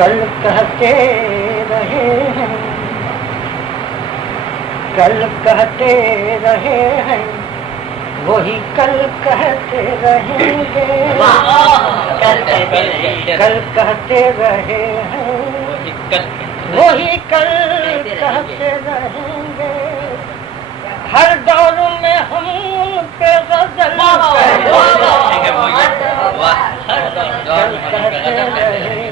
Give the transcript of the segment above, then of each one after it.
کل کہتے رہے ہیں، کل کہتے رہے ہیں، وہی کل کہتے رہیں گے، کل کہتے رہے ہیں، وہی کل کہتے رہیں گے، ہر دور میں ہم پہ غزل کہتے رہے ہیں،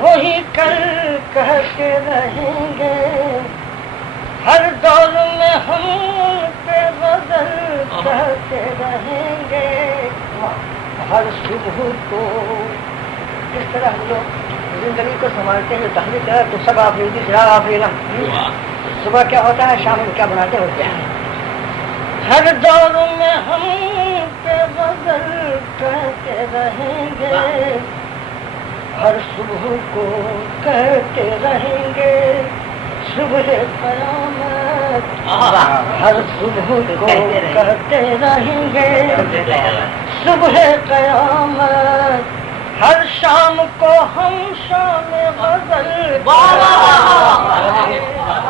وہی کل کہتے رہیں گے، ہر دور میں ہم پہ غزل کہتے رہیں گے، ہر صبح کو اس طرح ہم لوگ زندگی کو سنبھالتے ہیں، تحریک ہے تو سب آپ صبح کیا ہوتا ہے، شام میں کیا بناتے ہوتے ہیں، ہر دور میں ہم پہ غزل کہتے رہیں گے، ہر صبح کو کہتے رہیں گے، صبح قیامت ہر صبح کو کہتے رہیں گے، صبح قیامت ہر شام کو ہم شام غزل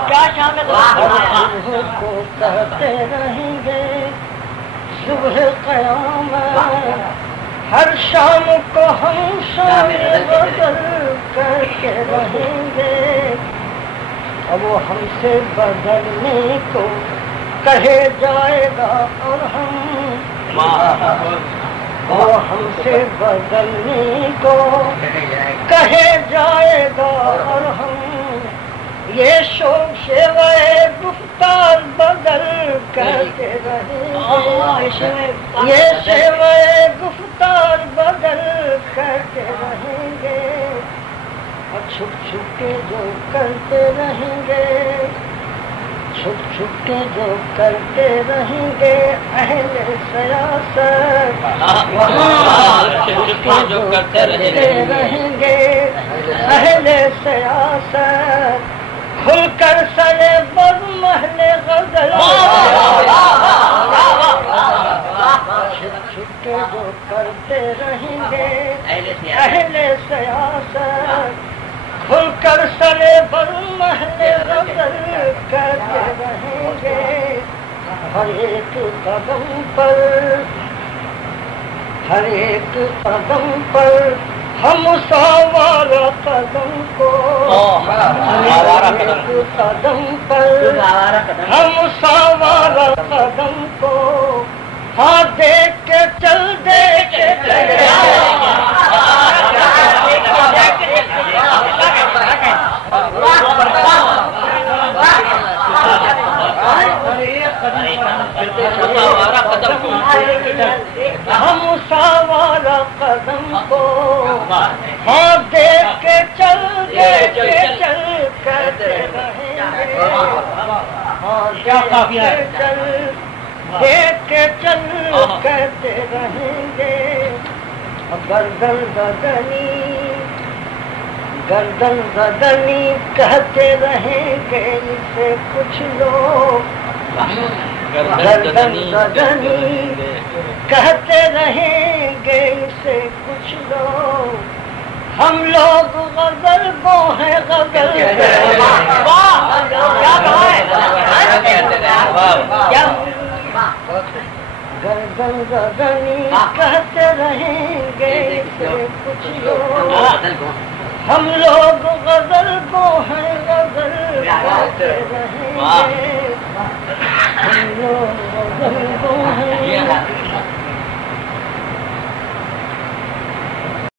کیا شام صبح کو کہتے رہیں گے، صبح قیامت ہر شام کو ہم شام غزل کہتے رہیں گے، اب وہ ہم سے بدلنے کو کہے جائے گا اور ہم وہ ہم سے بدلنے کو کہے جائے گا اور ہم یہ شوق شیوائے گفتار بدل کہتے رہیں گے، یہ شیوائے گفتار بدل کہتے رہیں گے، اور چھپ چھپ کے جو کرتے رہیں گے، چھپ چھپ کے جو کرتے رہیں گے اہل سیاست، چھپ کے جو کرتے رہیں گے اہل سیاست، کھل کر سرے بر محل غزل، چھپ چھپ کے جو کرتے رہیں گے اہل سیاست، کھل کر سرے بر محل غزل کرتے رہیں گے، ہر ایک قدم پر ہر ایک قدم پر ہم سوار قدم کو، ہر ایک قدم پر ہم سوار قدم کو، ہاں دیکھ کے چل دیکھ کے چل ہم سوارا قدم کو، ہاں دیکھ کے چل دیکھ کے چل کرتے رہیں گے، ہاں دیکھ کے چل دیکھ کے چل کرتے رہیں گے، گردن بدنی گردن بدنی کہتے رہیں گے اسے کچھ لوگ، گردن بدنی کہتے رہیں گے اسے کچھ لوگ، ہم لوگ غزل کو ہیں غزل گردن بدنی کہتے رہیں گے اسے کچھ لوگ، ہم لوگ غزل کو ہیں غزل کہتے رہیں گے،